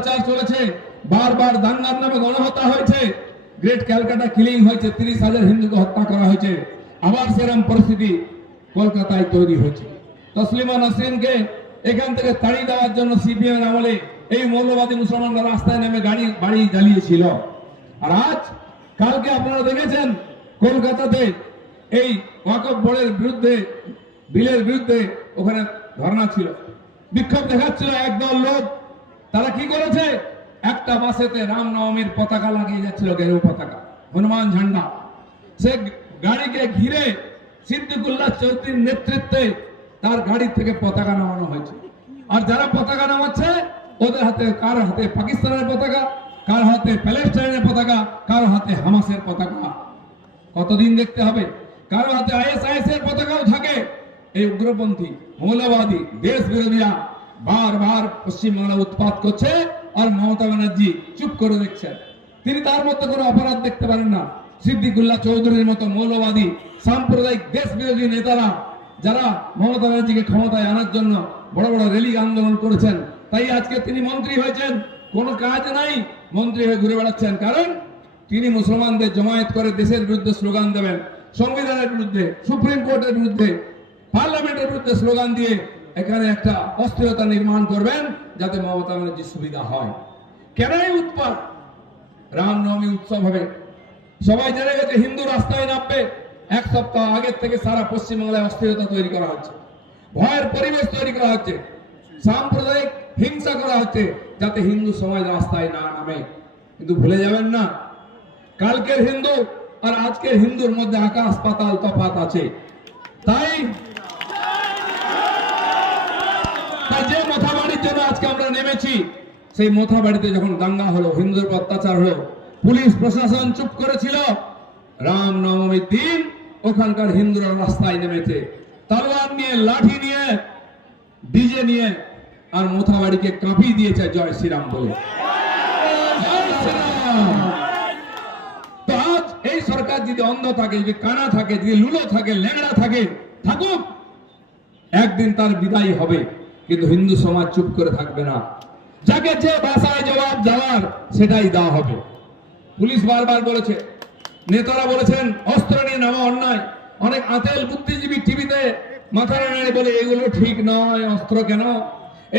অত্যাচার চলেছে, বারবার দাঙ্গার নামে গণহত্যা হয়েছে। গ্রেট ক্যালকাটা কিলিং হয়েছে, তিরিশ হাজার হিন্দুকে হত্যা করা হয়েছে। আবার সেরকম পরিস্থিতি কলকাতায় তৈরি হয়েছে। তসলিমা নাসরিনকে এখান থেকে তাড়িয়ে দেওয়ার জন্য সিপিএম আমলে এই মৌলবাদী মুসলমানরা রাস্তায় নেমে গাড়ি, বাড়ি জ্বালিয়েছিল। আর আজ, কালকে আপনারা দেখেছেন, কলকাতাতে এই ওয়াকফ বোর্ডের বিরুদ্ধে, বিলের বিরুদ্ধে ওখানে ধর্ণা ছিল। বিক্ষোভ দেখাচ্ছিল একদল লোক তারা কি করেছে? একটা বাসেতে রামনবমীর পতাকা লাগিয়ে যাচ্ছিল, গেরু পতাকা, হনুমান ঝান্ডা। সে গাড়িকে ঘিরে সিদ্দিকুল্লাহ চৌধুরীর নেতৃত্বে তার গাড়ি থেকে পতাকা নামানো হয়েছে। আর যারা পতাকা নামাচ্ছে, ওদের হাতে, কার হাতে? পাকিস্তানের পতাকা, কার হাতে? প্যালেস্টাইনের পতাকা, কার হাতে? হামাসের পতাকা। কতদিন দেখতে হবে? কারও হাতে আইএসআইএস এর পতাকাও থাকে। এই উগ্রপন্থী, মৌলবাদী দেশ বিরোধীরা বারবার পশ্চিমবাংলা উৎপাত করছে আর মমতা ব্যানার্জি চুপ করে দেখছেন। তিনি তার মধ্যে কোনো অপরাধ দেখতে পারেন না। সিদ্দিকুল্লাহ চৌধুরীর মতো মৌলবাদী, সাম্প্রদায়িক দেশ বিরোধী নেতারা, যারা মমতা ব্যানার্জিকে ক্ষমতায় আনার জন্য বড় বড় রেলি আন্দোলন করেছেন, তাই আজকে তিনি মন্ত্রী হয়েছেন। কোনো কাজ নাই, মন্ত্রী হয়ে ঘুরে বেড়াচ্ছেন। কারণ তিনি মুসলমানদের জমায়েত করে দেশের বিরুদ্ধে স্লোগান দেবেন, সংবিধানের বিরুদ্ধে, সুপ্রিম কোর্টের বিরুদ্ধে, পার্লামেন্টের বিরুদ্ধে স্লোগান দিয়ে এখানে একটা অস্থিরতা নির্মাণ করবেন যাতে মমতা ব্যানার্জির সুবিধা হয়। কেন এই উৎপাদ রামনবমী উৎসব হবে। সবাই জেনে গেছে হিন্দু রাস্তায় নামবে। এক সপ্তাহ আগের থেকে সারা পশ্চিমবাংলায় অস্থিরতা তৈরি করা হচ্ছে। ভয়ের পরিবেশ তৈরি করা হচ্ছে। সাম্প্রদায়িক হিংসা করা হচ্ছে যাতে হিন্দু সমাজ রাস্তায় না নামে। কিন্তু ভুলে যাবেন না, কালকের হিন্দু আর আজকের হিন্দুর মধ্যে আকাশ পাতাল তফাত আছে। তাই তাই নেমেছি। সেই মোথাবাড়িতে যখন দাঙ্গা হলো হিন্দুর অত্যাচার হলো, পুলিশ, প্রশাসন চুপ করেছিল। রাম নবমীর দিন ওখানকার হিন্দুরা রাস্তায় নেমেছে। তলোয়ার নিয়ে, লাঠি নিয়ে, ডিজে নিয়ে, আর মোথাবাড়িকে কাঁপিয়ে দিয়েছে জয় শ্রীরাম বলে। তো আজ এই সরকার যদি অন্ধ থাকে, যদি কানা থাকে, যদি লুলো থাকে, ল্যাংড়া থাকে, থাকুক, একদিন তার বিদায় হবে। কিন্তু হিন্দু সমাজ চুপ করে থাকবে না। যাকে যে ভাষায় জবাব দেওয়ার, সেটাই দেওয়া হবে। পুলিশ বারবার বলেছে, নেতারা বলেছেন, অস্ত্র নিয়ে নামা অন্যায়। অনেক আতেল বুদ্ধিজীবী টিভিতে মাথা নাড়ে বলে, এগুলো ঠিক নয়, অস্ত্র কেন?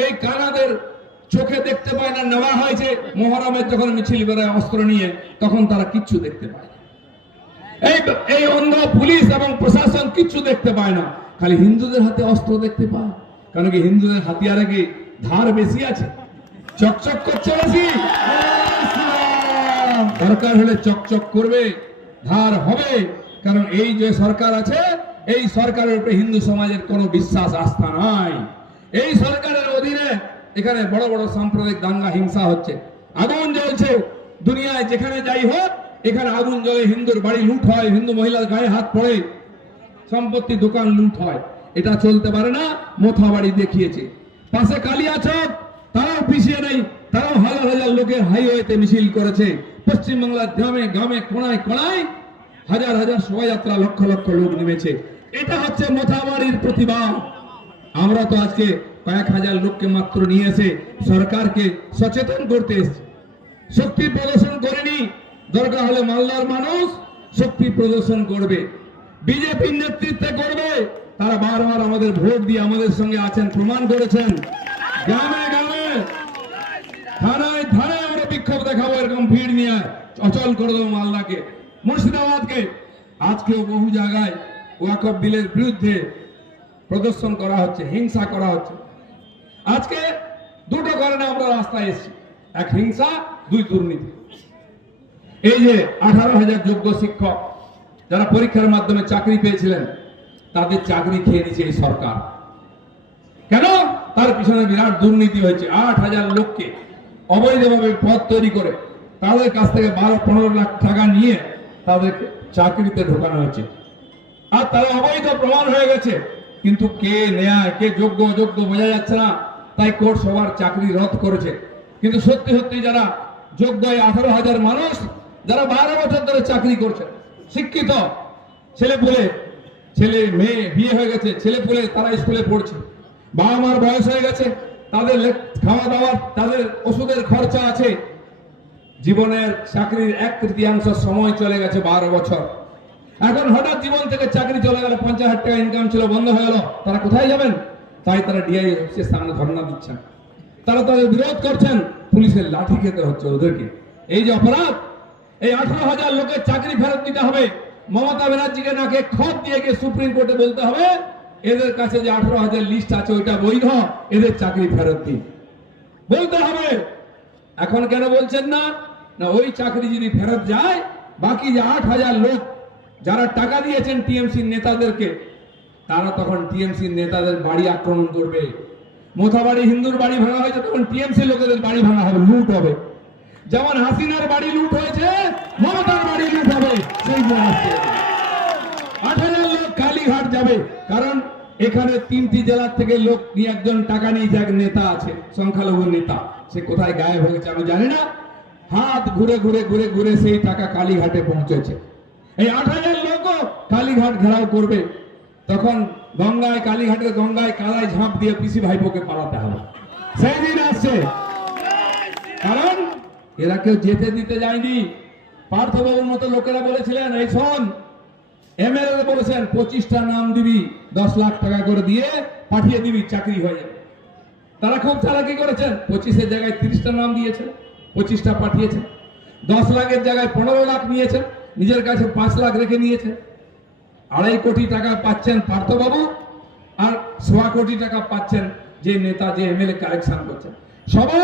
এই কানাদের চোখে দেখতে পায় না, নেওয়া হয়েছে। মোহরমের যখন মিছিল বেরোয় অস্ত্র নিয়ে, তখন তারা কিচ্ছু দেখতে পায় এই এই অন্ধ পুলিশ এবং প্রশাসন কিচ্ছু দেখতে পায় না। খালি হিন্দুদের হাতে অস্ত্র দেখতে পায়। কারণ কি হিন্দুদের হাতিয়ারে কি ধার বেশি আছে? চকচক করছে বেশি দরকার হলে চকচক করবে, ধার হবে। কারণ এই যে সরকার আছে, এই সরকারের উপরে হিন্দু সমাজের কোনো বিশ্বাস, আস্থা নাই। এই সরকারের অধীনে এখানে বড় বড় সাম্প্রদায়িক দাঙ্গা, হিংসা হচ্ছে। আগুন জ্বলছে। দুনিয়ায় যেখানে যাই হোক, এখানে আগুন জ্বলে হিন্দুর বাড়ি লুট হয়, হিন্দু মহিলার গায়ে হাত পড়ে, সম্পত্তি দোকান লুট হয়। এটা চলতে পারে না, মোথাবাড়ি দেখিয়েছে। পাশে কালিয়াচক তারাও পিছিয়ে নেই, তারাও হাজার হাজার লোকের হাইওয়েতে মিছিল করেছে। পশ্চিমবাংলার গ্রামে গ্রামে, কোনায় কোনায় হাজার হাজার শোভাযাত্রা লক্ষ লক্ষ লোক নেমেছে। এটা হচ্ছে মোথাবাড়ির প্রতিবাদ আমরা তো আজকে কয়েক হাজার লোককে মাত্র নিয়ে এসে সরকারকে সচেতন করতে এসেছি। শক্তি প্রদর্শন করেনি, দরকার হলে মালদার মানুষ শক্তি প্রদর্শন করবে। বিজেপির নেতৃত্বে করবে তারা বারবার আমাদের ভোট দিয়ে আমাদের সঙ্গে আছেন, প্রমাণ করেছেন। গ্রামে গ্রামে। থানায় থানায় আমরা বিক্ষোভ দেখাবো এরকম ভিড় নিয়ে। অচল করে দেবো মালদাকে, মুর্শিদাবাদকে। আজকেও বহু জায়গায় ওয়াকফ বিলের বিরুদ্ধে প্রদর্শন করা হচ্ছে, হিংসা করা হচ্ছে। আজকে দুটো কারণে আমরা রাস্তায় এসেছি। এক, হিংসা, দুই, দুর্নীতি। এই যে আঠারো হাজার যোগ্য শিক্ষক যারা পরীক্ষার মাধ্যমে চাকরি পেয়েছিলেন তাদের চাকরি খেয়ে নিচ্ছে এই সরকার। কেন? তার পিছনে বিরাট দুর্নীতি হয়েছে। আট হাজার লোককে অবৈধভাবে পদ তৈরি করে তাদের কাছ থেকে বারো, পনেরো লাখ টাকা নিয়ে তাদেরকে চাকরিতে ঢোকানো হয়েছে। আর তারা অবৈধ প্রমাণ হয়ে গেছে। কিন্তু কে ন্যায় কে যোগ্য, অযোগ্য বোঝা যাচ্ছে না। তাই কোর্ট সবার চাকরি রদ করেছে। কিন্তু সত্যি সত্যি যারা যোগ্য আঠারো হাজার মানুষ, যারা বারো বছর ধরে চাকরি করছে, শিক্ষিত ছেলে পুলে ছেলে, মেয়ে, বিয়ে হয়ে গেছে, ছেলে পুলে তারা স্কুলে পড়ছে। বাবা মার বয়স হয়ে গেছে, তাদের খাওয়া দাওয়ার, তাদের ওষুধের খরচা আছে। জীবনের চাকরির এক তৃতীয়াংশ সময় চলে গেছে বারো বছর। এখন হঠাৎ জীবন থেকে চাকরি চলে গেল, পঞ্চাশ হাজার টাকা ইনকাম ছিল, বন্ধ হয়ে গেল। তারা কোথায় যাবেন? তাই তারা ডিআই অফিসের সামনে ধর্ণা দিচ্ছেন। তারা তাদের বিরোধ করছেন, পুলিশের লাঠি খেতে হচ্ছে ওদেরকে। এই যে অপরাধ, এই আঠারো হাজার লোকের চাকরি ফেরত দিতে হবে। মমতা ব্যানার্জিকে নাকে খত দিয়ে গিয়ে সুপ্রিম কোর্টে বলতে হবে, এদের কাছে যে আঠারো হাজার লিস্ট আছে, ওইটা বৈধ, এদের চাকরি ফেরত দিন। বলতে হবে। এখন কেন বলছেন না? না, ওই চাকরি যদি ফেরত যায়, বাকি যে আট হাজার লোক যারা টাকা দিয়েছেন টিএমসির নেতাদেরকে, তারা তখন টিএমসির নেতাদের বাড়ি আক্রমণ করবে। মোথাবাড়ি হিন্দুর বাড়ি ভাঙা হয়েছে, তখন টিএমসি লোকেদের বাড়ি ভাঙা হবে, লুট হবে। যেমন হাসিনার বাড়ি লুট হয়েছে, মমতার বাড়ি লুট হবে, সেই হাজার লোক কালীঘাট যাবে, কারণ এখানে তিনটি জেলার থেকে লোক নিয়ে একজন টাকা নিয়ে যে নেতা আছে, সংখ্যালঘু নেতা, সে কোথায় গায়েব হয়ে গেছে আমি জানি না। হাত ঘুরে ঘুরে ঘুরে ঘুরে সেই টাকা কালীঘাটে পৌঁছেছে। এই আট হাজার লোকও কালীঘাট ঘেরাও করবে, তখন গঙ্গায় কালীঘাটের গঙ্গায় কালায় ঝাঁপ দিয়ে পিসি ভাইপোকে পালাতে হবে। সেই দিন আসছে। কারণ এরা কেউ যেতে দিতে যায়নি। পার্থবাবুর মতো লোকেরা বলেছিলেন, এই শোন এমএলএ বলেছেন, পঁচিশটা নাম দিবি, দশ লাখ টাকা করে দিয়ে পাঠিয়ে দিবি, চাকরি হয়ে যাবে। তারা খুব চালাকি করেছেন। পঁচিশের জায়গায় তিরিশটা নাম দিয়েছেন, পঁচিশটা পাঠিয়েছেন। দশ লাখের জায়গায় পনেরো লাখ নিয়েছে নিজের কাছে পাঁচ লাখ রেখে নিয়েছে আড়াই কোটি টাকা পাচ্ছেন পার্থবাবু আর সোয়া কোটি টাকা পাচ্ছেন যে নেতা, যে এমএলএ কালেকশন করছেন। সবাই